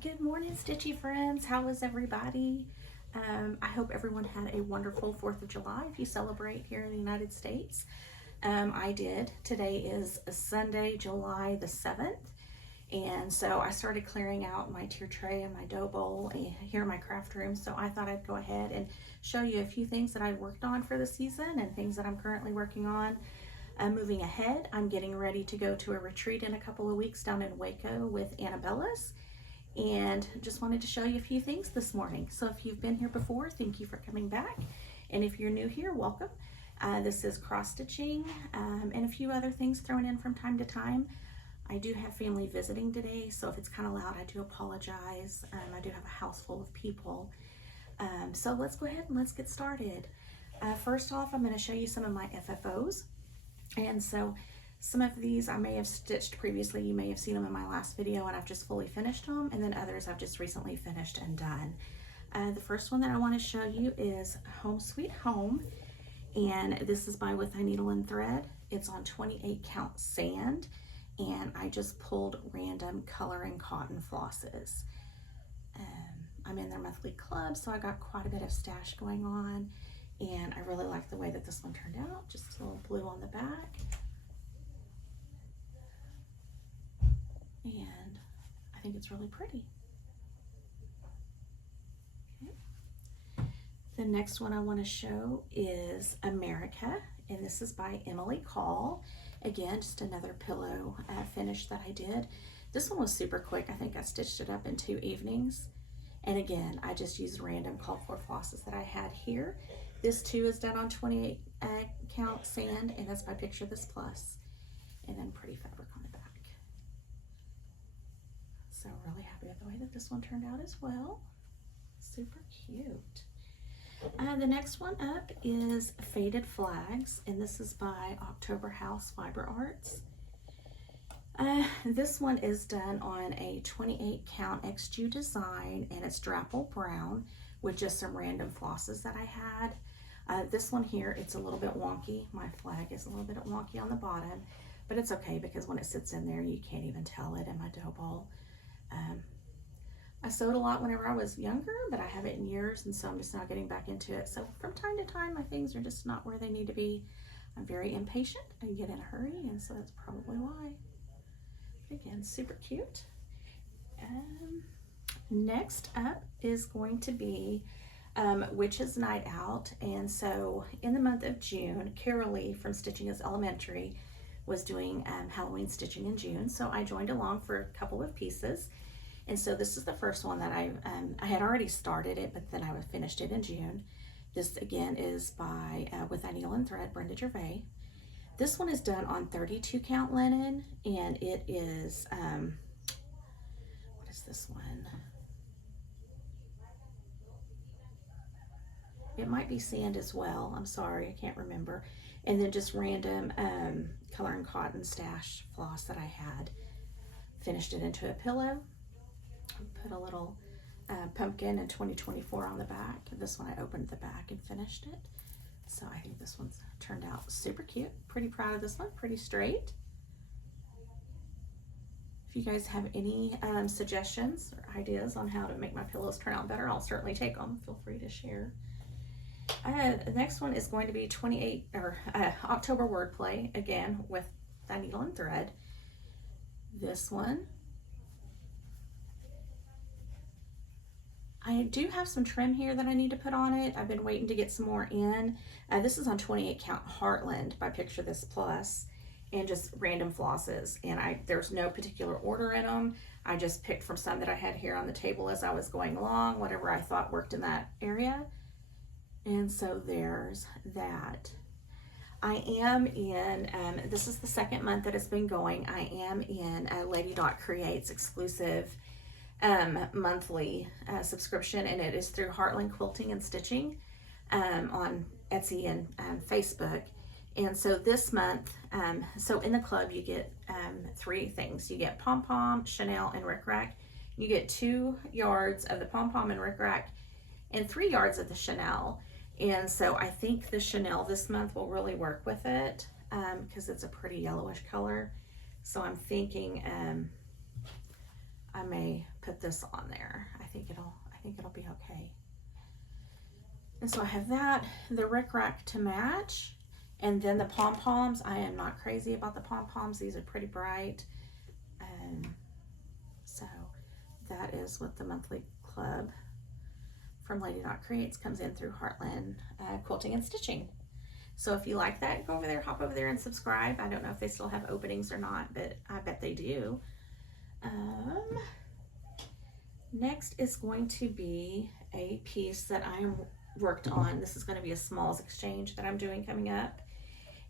Good morning, Stitchy friends. How is everybody? I hope everyone had a wonderful 4th of July if you celebrate here in the United States. I did. Today is Sunday, July the 7th. And so I started clearing out my tier tray and my dough bowl here in my craft room. So I thought I'd go ahead and show you a few things that I worked on for the season and things that I'm currently working on. Moving ahead, I'm getting ready to go to a retreat in a couple of weeks down in Waco with Annabella's. And just wanted to show you a few things this morning. So if you've been here before, thank you for coming back. And if you're new here, welcome. This is cross stitching and a few other things thrown in from time to time. I do have family visiting today, so if it's kind of loud, I do apologize. I do have a house full of people. So let's go ahead and let's get started. First off, I'm going to show you some of my ffos. And so some of these I may have stitched previously. You may have seen them in my last video and I've just fully finished them, and then others I've just recently finished and done. The first one that I want to show you is Home Sweet Home, and this is by With a Needle and Thread. It's on 28 count sand, and I just pulled random coloring cotton flosses. I'm in their monthly club, so I got quite a bit of stash going on, and I really like the way that this one turned out. Just a little blue on the back. And I think it's really pretty. Okay. The next one I want to show is America, and this is by Emily Call. Again, just another pillow finish that I did. This one was super quick. I think I stitched it up in 2 evenings. And again, I just used random called for flosses that I had here. This too is done on 28 count sand, and that's by Picture This Plus. And then pretty fabric on the back. So really happy with the way that this one turned out as well. Super cute. The next one up is Faded Flags, and this is by October House Fiber Arts. This one is done on a 28 count XG design, and it's Drapple Brown with just some random flosses that I had. This one here, it's a little bit wonky. My flag is a little bit wonky on the bottom, but it's okay because when it sits in there, you can't even tell it in my dough bowl. I sewed a lot whenever I was younger, but I haven't in years, and so I'm just now getting back into it. So from time to time, my things are just not where they need to be. I'm very impatient and get in a hurry, and so that's probably why. But again, super cute. Next up is going to be Witch's Night Out, and so in the month of June, Carolee from Stitching is Elementary was doing Halloween stitching in June, so I joined along for a couple of pieces. And so this is the first one that I had already started it, but then I finished it in June. This again is by With a Needle and Thread, Brenda Gervais. This one is done on 32 count linen, and it is what is this one? It might be sand as well. I'm sorry, I can't remember. And then just random color and cotton stash floss that I had. Finished it into a pillow. Put a little pumpkin in 2024 on the back. This one I opened the back and finished it. So I think this one's turned out super cute. Pretty proud of this one, pretty straight. If you guys have any suggestions or ideas on how to make my pillows turn out better, I'll certainly take them. Feel free to share. The next one is going to be October Wordplay, again with a needle and thread. This one, I do have some trim here that I need to put on it. I've been waiting to get some more in. This is on 28 count Heartland by Picture This Plus, and just random flosses. And there's no particular order in them. I just picked from some that I had here on the table as I was going along, whatever I thought worked in that area. And so there's that. I am in, this is the second month that it's been going. I am in Lady Dot Creates exclusive monthly subscription, and it is through Heartland Quilting and Stitching on Etsy and Facebook. And so this month, so in the club you get 3 things. You get Pom Pom, Chanel, and Rick Rack. You get 2 yards of the Pom Pom and Rick Rack and 3 yards of the Chanel. And so I think the Chanel this month will really work with it because it's a pretty yellowish color. So I'm thinking I may put this on there. I think it'll be okay. And so I have that, the rickrack to match, and then the pom-poms. I am not crazy about the pom-poms. These are pretty bright. So that is what the monthly club from Lady Dot Creates comes in through Heartland Quilting and Stitching. So if you like that, go over there, hop over there and subscribe. I don't know if they still have openings or not, but I bet they do. Next is going to be a piece that I worked on. This is going to be a smalls exchange that I'm doing coming up.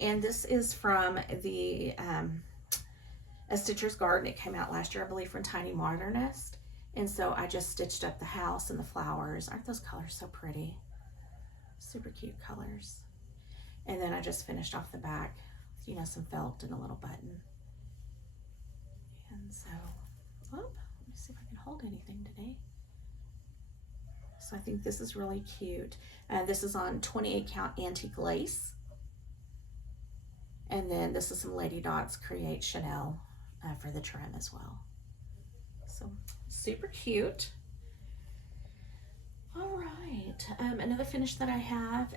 And this is from the A Stitcher's Garden. It came out last year, I believe, from Tiny Modernist. And so I just stitched up the house and the flowers. Aren't those colors so pretty? Super cute colors. And then I just finished off the back, you know, some felt and a little button. And so, let me see if I can hold anything today. So I think this is really cute. This is on 28 count antique lace. And then this is some Lady Dots Create Chanel for the trim as well. So super cute. All right, another finish that I have,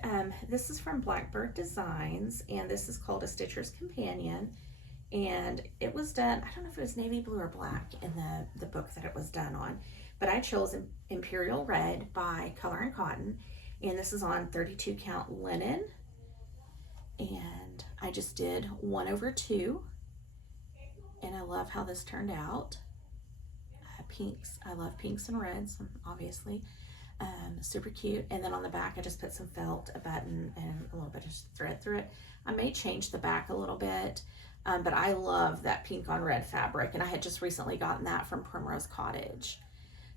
this is from Blackbird Designs, and this is called A Stitcher's Companion. And it was done, I don't know if it was navy blue or black in the book that it was done on, but I chose Imperial Red by Color and Cotton, and this is on 32 count linen. And I just did 1/2, and I love how this turned out. Pinks, I love pinks and reds, obviously. Super cute. And then on the back I just put some felt, a button, and a little bit of thread through it. I may change the back a little bit, but I love that pink on red fabric, and I had just recently gotten that from Primrose Cottage.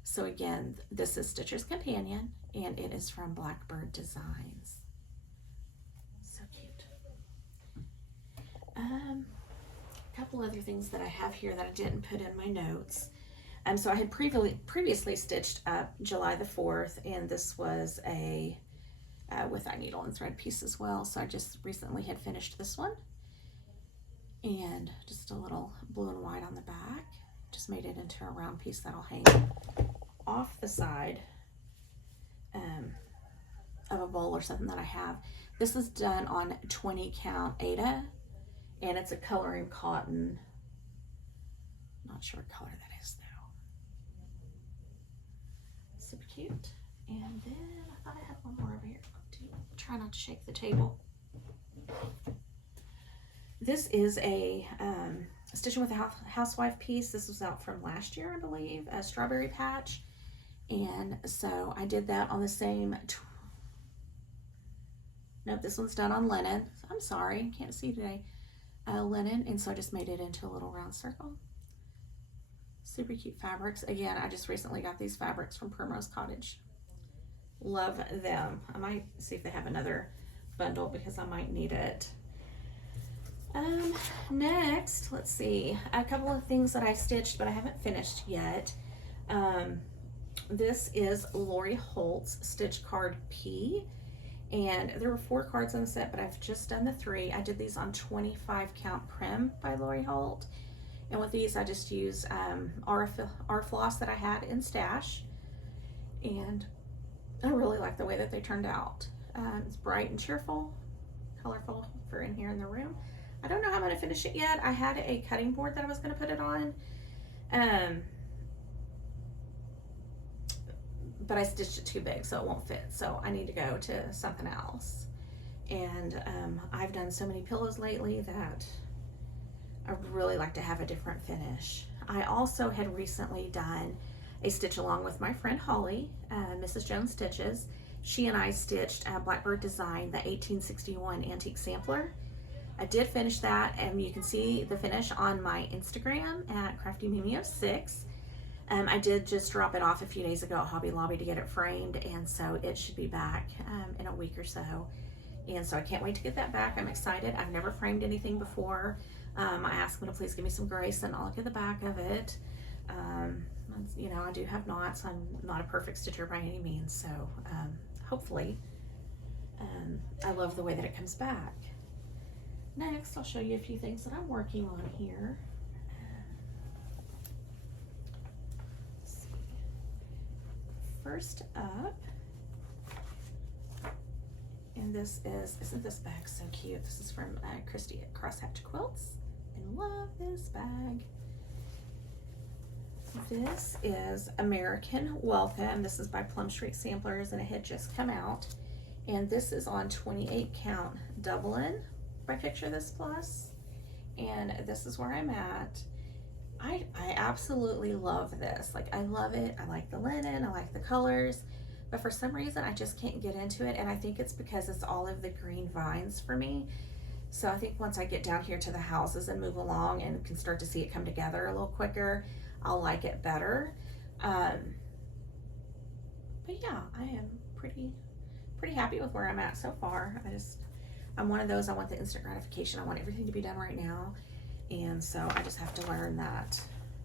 So again, this is Stitcher's Companion, and it is from Blackbird Designs. So cute. A couple other things that I have here that I didn't put in my notes. So I had previously stitched up July the 4th, and this was a with that needle and thread piece as well. So I just recently had finished this one, and just a little blue and white on the back. Just made it into a round piece that'll hang off the side of a bowl or something that I have. This is done on 20 count Ada, and it's a coloring cotton. Not sure what color that is though. Super cute. And then I thought I had one more over here. Try not to shake the table. This is a Stitching with a Housewife piece. This was out from last year, I believe, a Strawberry Patch. And so I did that on the same, nope, this one's done on linen. I'm sorry, can't see today. Linen, and so I just made it into a little round circle. Super cute fabrics. Again, I just recently got these fabrics from Primrose Cottage. Love them. I might see if they have another bundle because I might need it. Next, let's see, a couple of things that I stitched but I haven't finished yet. This is Lori Holt's Stitch Card P, and there were 4 cards on the set, but I've just done the 3. I did these on 25 count Prim by Lori Holt, and with these I just used our floss that I had in stash, and I really like the way that they turned out. It's bright and cheerful, colorful for in here in the room. I don't know how I'm going to finish it yet. I had a cutting board that I was going to put it on, but I stitched it too big so it won't fit, so I need to go to something else. And I've done so many pillows lately that I would really like to have a different finish. I also had recently done a stitch along with my friend Holly, Mrs. Jones Stitches. She and I stitched Blackbird Design, the 1861 Antique Sampler. I did finish that, and you can see the finish on my Instagram at CraftyMimi06. I did just drop it off a few days ago at Hobby Lobby to get it framed, and so it should be back in a week or so. And so I can't wait to get that back. I'm excited. I've never framed anything before. I asked them to please give me some grace, and I'll look at the back of it. You know, I do have knots. I'm not a perfect stitcher by any means, so hopefully. I love the way that it comes back. Next, I'll show you a few things that I'm working on here. Let's see. first up, and this is, isn't this bag so cute? This is from Christy at Crosshatch Quilts, and love this bag. This is American Welcome. This is by Plum Street Samplers, and it had just come out. And this is on 28 count Dublin by Picture This Plus. And this is where I'm at. I absolutely love this. Like, I love it. I like the linen, I like the colors, but for some reason I just can't get into it, and I think it's because it's all of the green vines for me. So I think once I get down here to the houses and move along and can start to see it come together a little quicker, I'll like it better. But yeah, I am pretty happy with where I'm at so far. I'm one of those, I want the instant gratification. I want everything to be done right now. And so I just have to learn that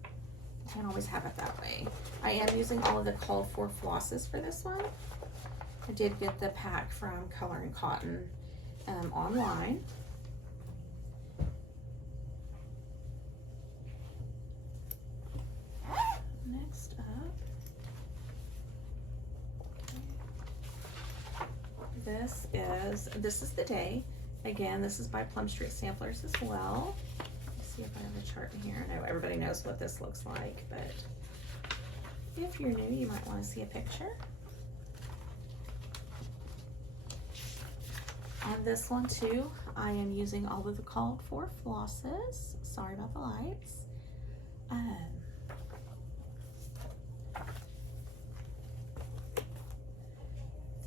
I can't always have it that way. I am using all of the called for flosses for this one. I did get the pack from Color and Cotton online. Next up, this is the day. Again, this is by Plum Street Samplers as well. Let's see if I have a chart in here. I know everybody knows what this looks like, but if you're new, you might want to see a picture. On this one too, I am using all of the called for flosses. Sorry about the lights.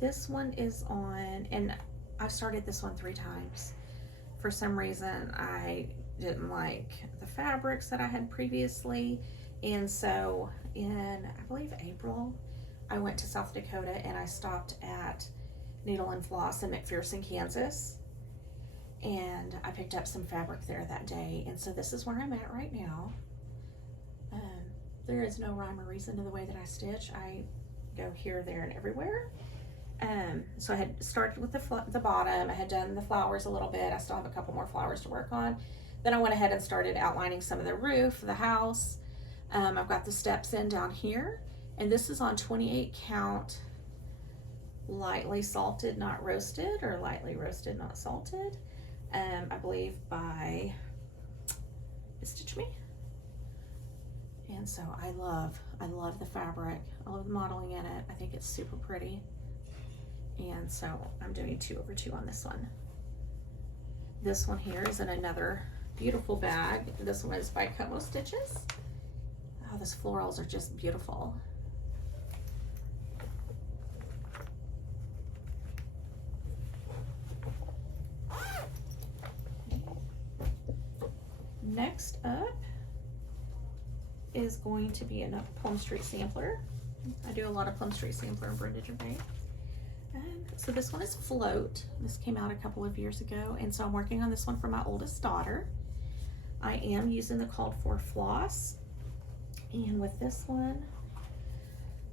This one is on, and I've started this one 3 times. For some reason, I didn't like the fabrics that I had previously, and so in, I believe, April, I went to South Dakota and I stopped at Needle and Floss in McPherson, Kansas, and I picked up some fabric there that day, and so this is where I'm at right now. There is no rhyme or reason to the way that I stitch. I go here, there, and everywhere. So I had started with the bottom. I had done the flowers a little bit. I still have a couple more flowers to work on. Then I went ahead and started outlining some of the roof, the house. I've got the steps in down here, and this is on 28 count lightly salted, not roasted, or lightly roasted, not salted. I believe by Stitch Me. And so I love the fabric. I love the modeling in it. I think it's super pretty. And so I'm doing 2/2 on this one. This one here is in another beautiful bag. This one is by Como Stitches. Oh, those florals are just beautiful. Next up is going to be a Plum Street Sampler. I do a lot of Plum Street Sampler and Brenda Gervais. So this one is Float. This came out a couple of years ago, and so I'm working on this one for my oldest daughter. I am using the called for floss, and with this one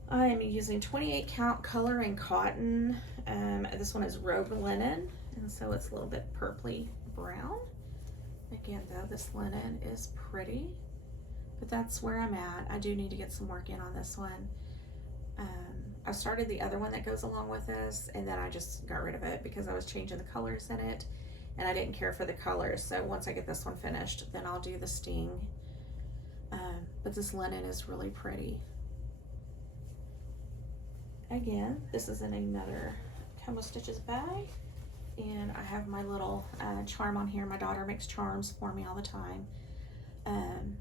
I am using 28 count Color and Cotton. This one is Rogue Linen, and so it's a little bit purpley brown. Again though, this linen is pretty, but that's where I'm at. I do need to get some work in on this one. I started the other one that goes along with this, and then I just got rid of it because I was changing the colors in it, and I didn't care for the colors. So once I get this one finished, then I'll do the sting. But this linen is really pretty. Again, this is in another Como Stitches bag, and I have my little charm on here. My daughter makes charms for me all the time.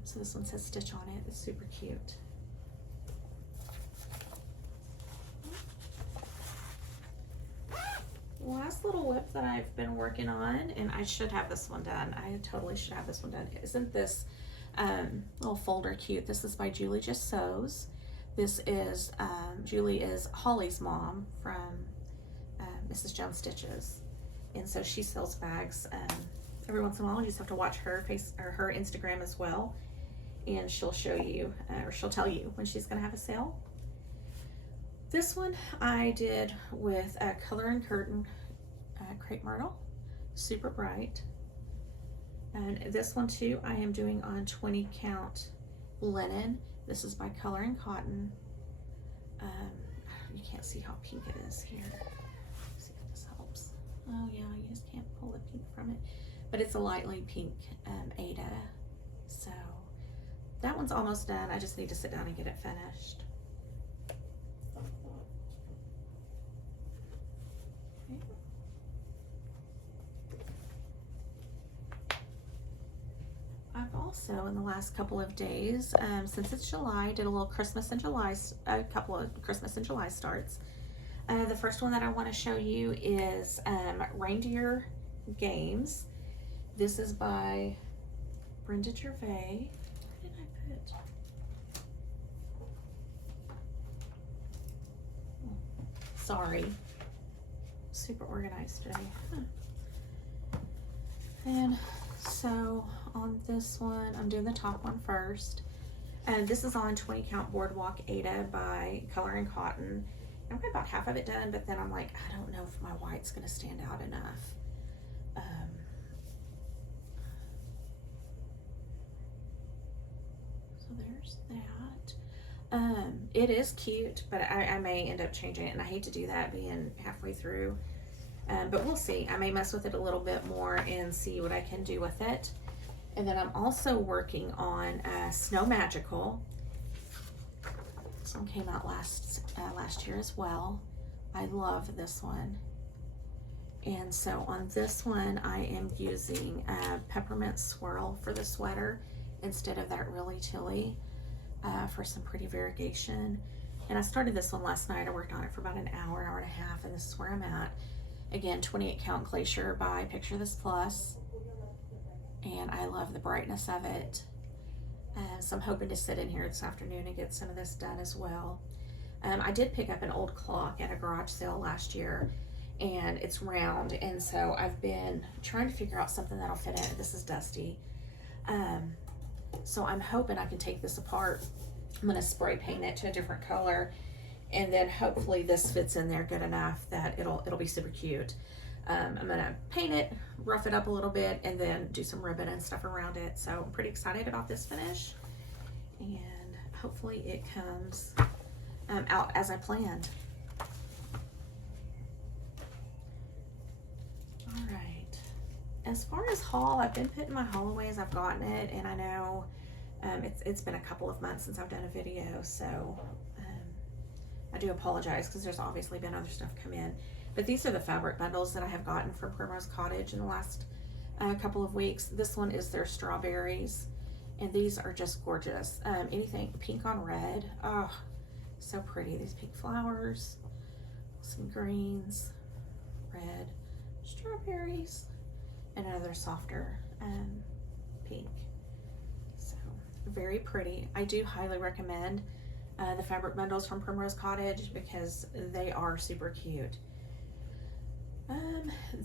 So this one says Stitch on it. It's super cute. Last little whip that I've been working on, and I should have this one done. I totally should have this one done. Isn't this little folder cute? This is by Julie Just Sews. This is, Julie is Holly's mom from Mrs. Jones Stitches. And so she sells bags every once in a while. You just have to watch her her Instagram as well. And she'll show you, or she'll tell you when she's gonna have a sale. This one I did with Color and Curtain Crepe Myrtle, super bright. And this one too, I am doing on 20 count linen. This is by Color and Cotton. you can't see how pink it is here. Let's see if this helps. Oh yeah, you just can't pull the pink from it. But it's a lightly pink Ada. So that one's almost done. I just need to sit down and get it finished. I've also, in the last couple of days, since it's July, did a little Christmas in July, a couple of Christmas in July starts. The first one that I want to show you is Reindeer Games. This is by Brenda Gervais. Where did I put? Oh, sorry. Super organized today. And so on this one, I'm doing the top one first. And this is on 20 count Boardwalk Ada by Color and Cotton. I've got about half of it done, but then I'm like, I don't know if my white's gonna stand out enough. So there's that. It is cute, but I may end up changing it, and I hate to do that being halfway through. But we'll see. I may mess with it a little bit more and see what I can do with it. And then I'm also working on Snow Magical. This one came out last year as well. I love this one. And so on this one, I am using Peppermint Swirl for the sweater instead of that really chilly for some pretty variegation. And I started this one last night. I worked on it for about an hour and a half, and this is where I'm at. Again, 28 count glacier by Picture This Plus. And I love the brightness of it. So I'm hoping to sit in here this afternoon and get some of this done as well. I did pick up an old clock at a garage sale last year, and it's round, and so I've been trying to figure out something that'll fit in it. This is dusty. So I'm hoping I can take this apart. I'm gonna spray paint it to a different color, and then hopefully this fits in there good enough that it'll be super cute. I'm gonna paint it, rough it up a little bit, and then do some ribbon and stuff around it. So I'm pretty excited about this finish, and hopefully it comes out as I planned. All right, as far as haul, I've been putting my haul away as I've gotten it, and I know it's been a couple of months since I've done a video, so I do apologize because there's obviously been other stuff come in. But these are the fabric bundles that I have gotten from Primrose Cottage in the last couple of weeks. This one is their strawberries, and these are just gorgeous. Anything pink on red, oh, so pretty. These pink flowers, some greens, red, strawberries, and another softer pink. So very pretty. I do highly recommend the fabric bundles from Primrose Cottage because they are super cute.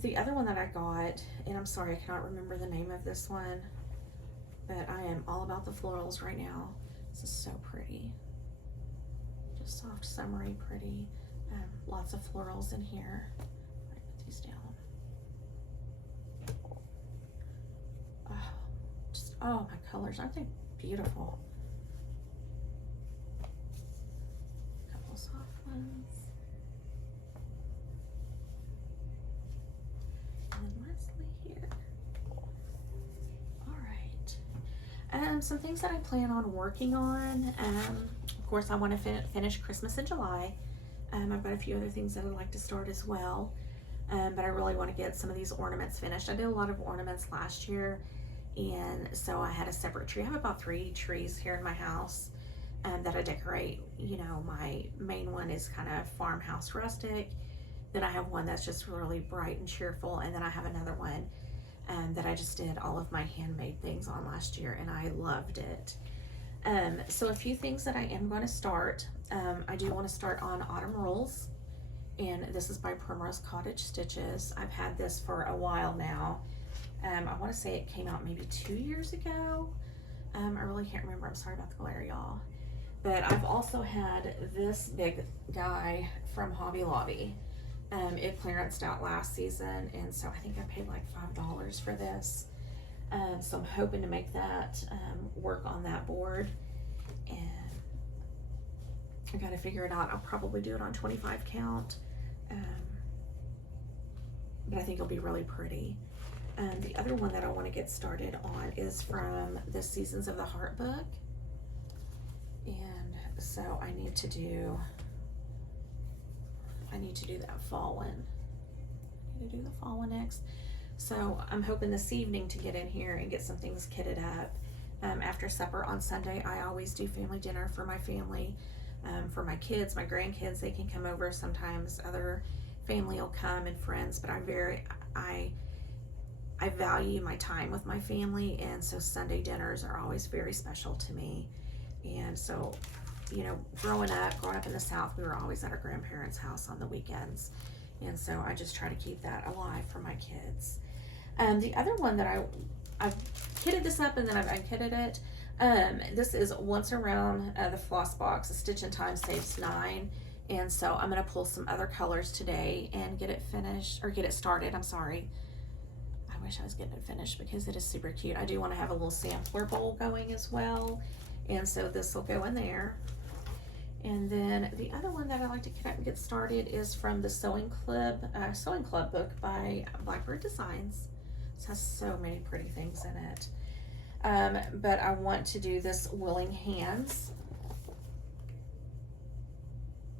The other one that I got, and I'm sorry I cannot remember the name of this one, but I am all about the florals right now. This is so pretty. Just soft, summery, pretty. Lots of florals in here. I'm gonna put these down. Oh, my colors, aren't they beautiful? A couple soft ones. Some things that I plan on working on. Of course, I want to finish Christmas in July. I've got a few other things that I'd like to start as well, but I really want to get some of these ornaments finished. I did a lot of ornaments last year, and so I had a separate tree. I have about 3 trees here in my house that I decorate. You know, my main one is kind of farmhouse rustic. Then I have one that's just really bright and cheerful, and then I have another one that I just did all of my handmade things on last year, and I loved it. So a few things that I am going to start. I do want to start on Autumn Rules, and this is by Primrose Cottage Stitches. I've had this for a while now. I want to say it came out maybe 2 years ago. I really can't remember. I'm sorry about the glare, y'all. But I've also had this big guy from Hobby Lobby. It clearanced out last season, and so I think I paid like $5 for this. So I'm hoping to make that work on that board. And I gotta figure it out. I'll probably do it on 25 count. But I think it'll be really pretty. The other one that I want to get started on is from the Seasons of the Heart book. And so I need to do that fall one. I need to do the fall one next. So I'm hoping this evening to get in here and get some things kitted up. After supper on Sunday, I always do family dinner for my family. For my kids, my grandkids, they can come over. Sometimes other family will come and friends, but I value my time with my family, and so Sunday dinners are always very special to me. And so, you know, growing up in the South, we were always at our grandparents' house on the weekends, and so I just try to keep that alive for my kids. The other one that I've kitted this up and then I've unkitted it. This is Once Around the Floss Box. A Stitch in Time saves 9. And so I'm going to pull some other colors today and get it finished, or get it started. I'm sorry. I wish I was getting it finished because it is super cute. I do want to have a little sampler bowl going as well. And so this will go in there. And then the other one that I like to kit up and get started is from the Sewing Club book by Blackbird Designs. It has so many pretty things in it. But I want to do this Willing Hands.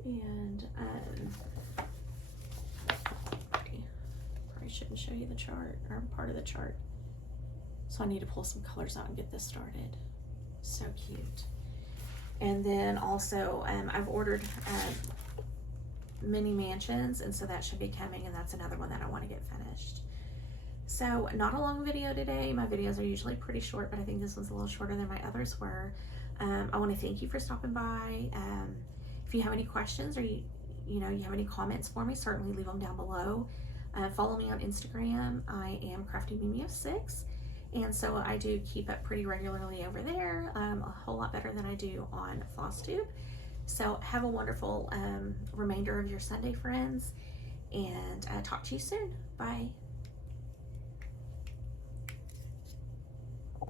And probably shouldn't show you the chart, or part of the chart. So I need to pull some colors out and get this started. So cute. And then also I've ordered mini mansions, and so that should be coming, and that's another one that I want to get finished. So not a long video today. My videos are usually pretty short, but I think this one's a little shorter than my others were. I want to thank you for stopping by. If you have any questions, or you have any comments for me, certainly leave them down below. Follow me on Instagram. I am CraftyMimi06, and so I do keep up pretty regularly over there, a whole lot better than I do on Flosstube. So have a wonderful remainder of your Sunday, friends, and talk to you soon. Bye.